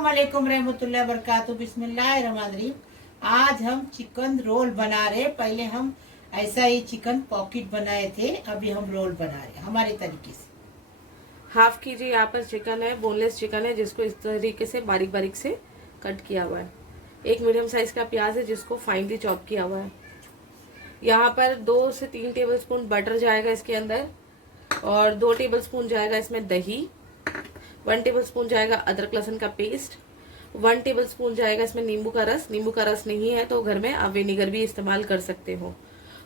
अस्सलाम वालेकुम रहमतुल्लाहि बरकातहू। बिस्मिल्लाहिर्रहमानिर्रहीम। आज हम चिकन रोल बना रहे। पहले हम ऐसा ही चिकन पॉकेट बनाए थे, अभी हम रोल बना रहे हमारे तरीके से। हाफ कीजिए। यहाँ पर चिकन है, बोनलेस चिकन है, जिसको इस तरीके से बारीक बारीक से कट किया हुआ है। एक मीडियम साइज का प्याज है, जिसको फाइनली चॉप किया हुआ है। यहाँ पर 2 से 3 टेबलस्पून बटर जाएगा इसके अंदर, और 2 टेबलस्पून जाएगा इसमें दही, 1 टेबलस्पून जाएगा अदरक लहसुन का पेस्ट, 1 टेबलस्पून जाएगा इसमें नींबू का रस। नींबू का रस नहीं है तो घर में आप विनेगर भी इस्तेमाल कर सकते हो।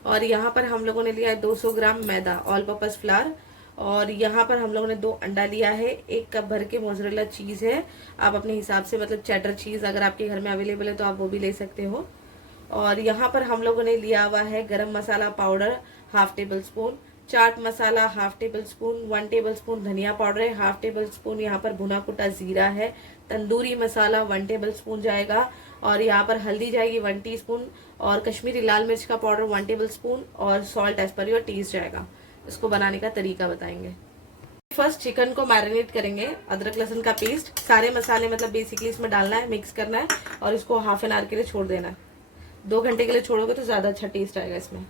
और यहाँ पर हम लोगों ने लिया है 200 ग्राम मैदा, ऑल पर्पज फ्लावर। और यहाँ पर हम लोगों ने 2 अंडा लिया है, 1 कप भर के मोज़रेला चीज है। आप अपने हिसाब से, मतलब चेडर चीज अगर आपके घर में अवेलेबल है तो आप वो भी ले सकते हो। और यहाँ पर हम लोगों ने लिया हुआ है garam masala powder half tablespoon, chaat masala half tablespoon, 1 tablespoon धनिया पाउडर है, हाफ टेबल स्पून यहाँ पर भुना कुटा जीरा है, तंदूरी मसाला 1 टेबल स्पून जाएगा, और यहाँ पर हल्दी जाएगी 1 टीस्पून, और कश्मीरी लाल मिर्च का पाउडर 1 टेबल स्पून, और salt as per your taste जाएगा। इसको बनाने का तरीका बताएंगे। फर्स्ट चिकन को मैरिनेट करेंगे। अदरक लहसुन का पेस्ट, सारे मसाले मतलब बेसिकली इसमें डालना है, मिक्स करना है, और इसको हाफ एन आवर के लिए छोड़ देना है। 2 घंटे के लिए छोड़ोगे तो ज्यादा अच्छा टेस्ट आएगा इसमें।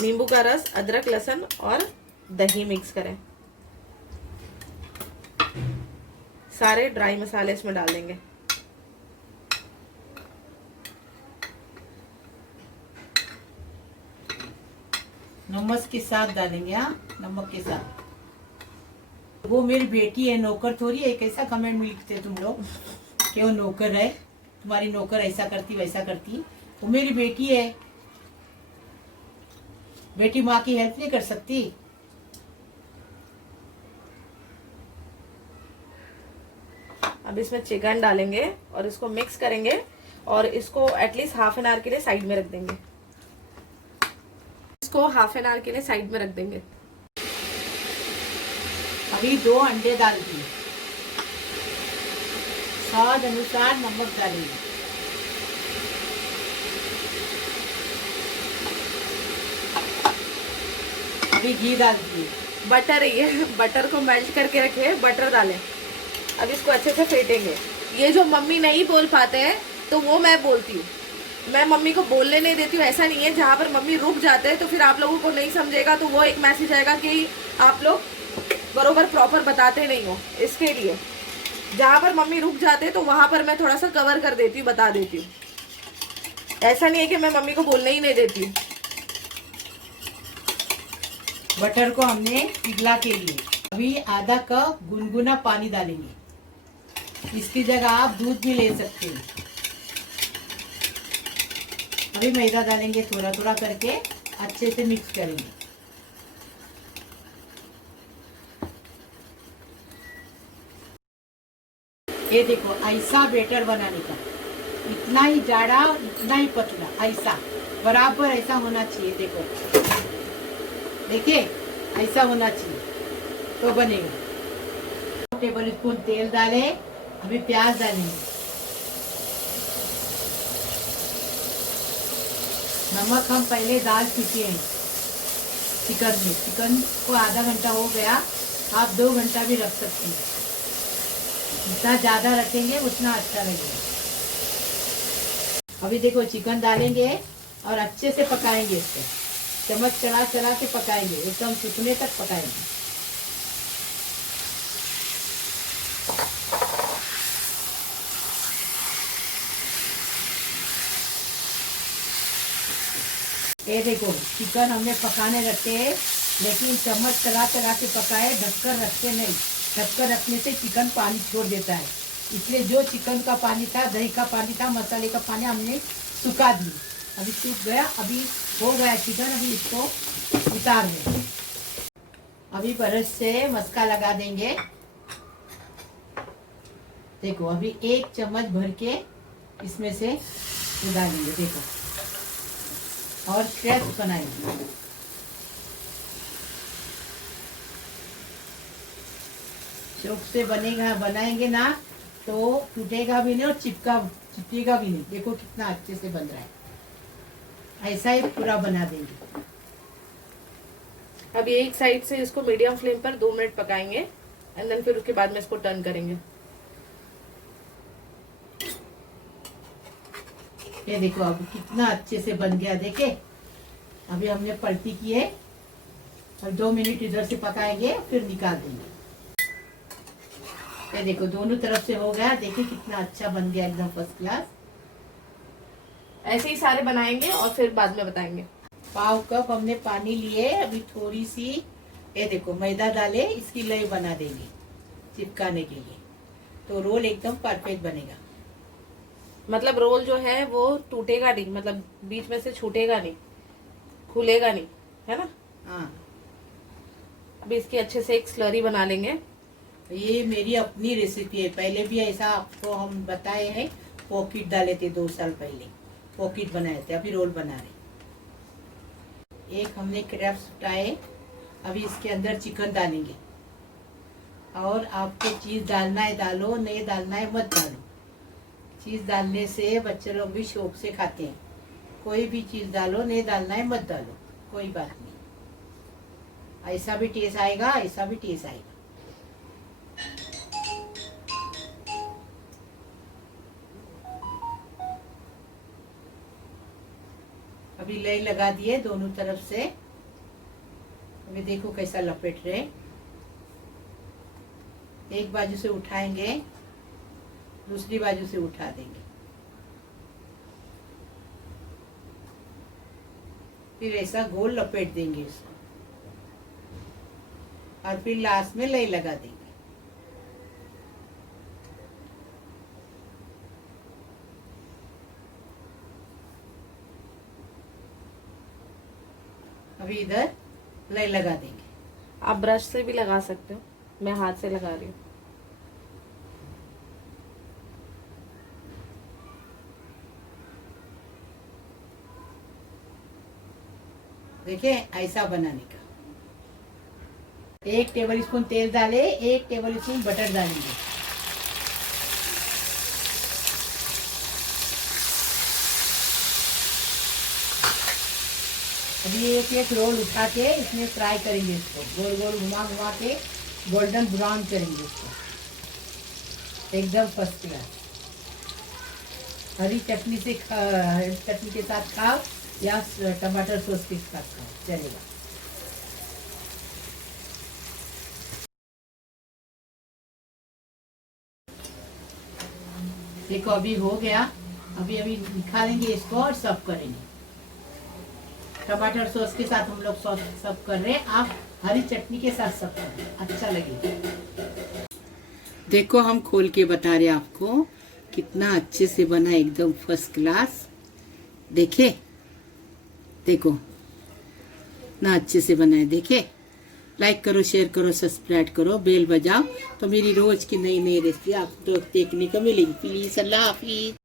नींबू का रस, अदरक लहसुन और दही मिक्स करें। सारे ड्राई मसाले इसमें डाल देंगे। नमक के साथ डालेंगे। हाँ, नमक के साथ। वो मेरी बेटी है, नौकर थोड़ी है। कैसा कमेंट मिलते तुम लोग कि वो नौकर है, तुम्हारी नौकर ऐसा करती वैसा करती। वो मेरी बेटी है। बेटी माँ की हेल्प नहीं कर सकती। अब इसमें चिकन डालेंगे और इसको मिक्स करेंगे, और इसको एटलीस्ट हाफ एन आवर के लिए साइड में रख देंगे। इसको हाफ एन आवर के लिए साइड में रख देंगे। अभी 2 अंडे डाल दिए, स्वाद अनुसार नमक डालेंगे। अभी घी डाल दिए। बटर, ये बटर को मेल्ट करके रखे, बटर डालें। अब इसको अच्छे से फेंटेंगे। ये जो मम्मी नहीं बोल पाते हैं तो वो मैं बोलती हूँ, मैं मम्मी को बोलने नहीं देती हूँ। ऐसा नहीं है, जहाँ पर मम्मी रुक जाते हैं तो फिर आप लोगों को नहीं समझेगा तो वो एक मैसेज आएगा कि आप लोग बरोबर प्रॉपर बताते नहीं हो। इसके लिए जहाँ पर मम्मी रुक जाते हैं तो वहां पर मैं थोड़ा सा कवर कर देती हूँ, बता देती हूँ। ऐसा नहीं है कि मैं मम्मी को बोलने ही नहीं देती हूँ। बटर को हमने पिघला के लिए अभी आधा कप गुनगुना पानी डालेंगे। इसकी जगह आप दूध भी ले सकते हैं। अभी मैदा डालेंगे, थोड़ा थोड़ा करके अच्छे से मिक्स करेंगे। ये देखो, ऐसा बैटर बनाने का, इतना ही जाड़ा इतना ही पतला, ऐसा बराबर ऐसा होना चाहिए। देखो, देखिए ऐसा होना चाहिए तो बनेगा। 1 टेबल स्पून तेल डाले। अभी प्याज डालेंगे, नमक हम पहले डाल चुके हैं चिकन में। चिकन को आधा घंटा हो गया, आप 2 घंटा भी रख सकते हैं। जितना ज्यादा रखेंगे उतना अच्छा लगेगा। अभी देखो, चिकन डालेंगे और अच्छे से पकाएंगे। इसको चम्मच चला चला के पकाएंगे, एकदम सूखने तक पकाएंगे। ये देखो, चिकन हमने पकाने रखे हैं, लेकिन चम्मच चला चला के पकाए, ढककर रखते नहीं। ढककर रखने से चिकन पानी छोड़ देता है, इसलिए जो चिकन का पानी था, दही का पानी था, मसाले का पानी हमने सुखा दी। अभी सूख गया, अभी हो गया चिकन। अभी इसको उतार देंगे। अभी ब्रश से मस्का लगा देंगे। देखो, अभी 1 चम्मच भर के इसमें से डालेंगे। देखो, और फ्रेश बनाएंगे। चौक से बनेगा, बनाएंगे ना तो टूटेगा भी नहीं और चिपकेगा भी नहीं। देखो कितना अच्छे से बन रहा है। ऐसा ही पूरा बना देंगे। अब एक साइड से इसको मीडियम फ्लेम पर 2 मिनट पकाएंगे, एंड देन फिर उसके बाद में इसको टर्न करेंगे। ये देखो अब कितना अच्छे से बन गया, देखे। अभी हमने पलटी की है और 2 मिनट इधर से पकाएंगे, फिर निकाल देंगे। ये देखो दोनों तरफ से हो गया, देखिए कितना अच्छा बन गया, एकदम फर्स्ट क्लास। ऐसे ही सारे बनाएंगे और फिर बाद में बताएंगे। पाव कप हमने पानी लिए, अभी थोड़ी सी ये देखो मैदा डाले, इसकी लय बना देंगे चिपकाने के लिए, तो रोल एकदम परफेक्ट बनेगा। मतलब रोल जो है वो टूटेगा नहीं, मतलब बीच में से छूटेगा नहीं, खुलेगा नहीं, है ना। हाँ, अभी इसकी अच्छे से एक स्लरी बना लेंगे। ये मेरी अपनी रेसिपी है, पहले भी ऐसा आपको हम बताए हैं। पॉकेट डाले थे 2 साल पहले, पॉकेट बनाए थे, अभी रोल बना रहे। एक हमने क्रैब्स उठाए, अभी इसके अंदर चिकन डालेंगे। और आपको चीज डालना है डालो, नहीं डालना है मत डालो। चीज डालने से बच्चे लोग भी शौक से खाते हैं। कोई भी चीज डालो, नहीं डालना है मत डालो, कोई बात नहीं। ऐसा भी टेस्ट आएगा, ऐसा भी टेस्ट आएगा। अभी लय लगा दिए दोनों तरफ से। अभी देखो कैसा लपेट रहे। एक बाजू से उठाएंगे, दूसरी बाजू से उठा देंगे, फिर ऐसा गोल लपेट देंगे इसको, और फिर लास्ट में लय लगा देंगे। अभी इधर लय लगा देंगे। आप ब्रश से भी लगा सकते हो, मैं हाथ से लगा रही हूँ। देखिए ऐसा बनाने का। 1 टेबल स्पून तेल डाले, 1 टेबल स्पून बटर डालेंगे। अभी एक रोल उठा के इसमें फ्राई करेंगे, इसको गोल गोल घुमा घुमा के गोल्डन ब्राउन करेंगे इसको, एकदम फर्स्ट क्लास। हरी चटनी से हरी चटनी के साथ खाओ या टमाटर सॉस के साथ खाओ, चलेगा। देखो अभी हो गया। अभी निकालेंगे इसको और सर्व करेंगे। टमाटर सॉस के साथ हम लोग सॉस सर्व कर रहे हैं, आप हरी चटनी के साथ सर्व कर रहे हैं, अच्छा लगेगा। देखो हम खोल के बता रहे हैं आपको, कितना अच्छे से बना, एकदम फर्स्ट क्लास। देखे, देखो इतना अच्छे से बना है। देखे, लाइक करो, शेयर करो, सब्सक्राइब करो, बेल बजाओ, तो मेरी रोज की नई नई रेसिपी आपको देखने को मिलेगी। प्लीज, अल्लाह हाफिज।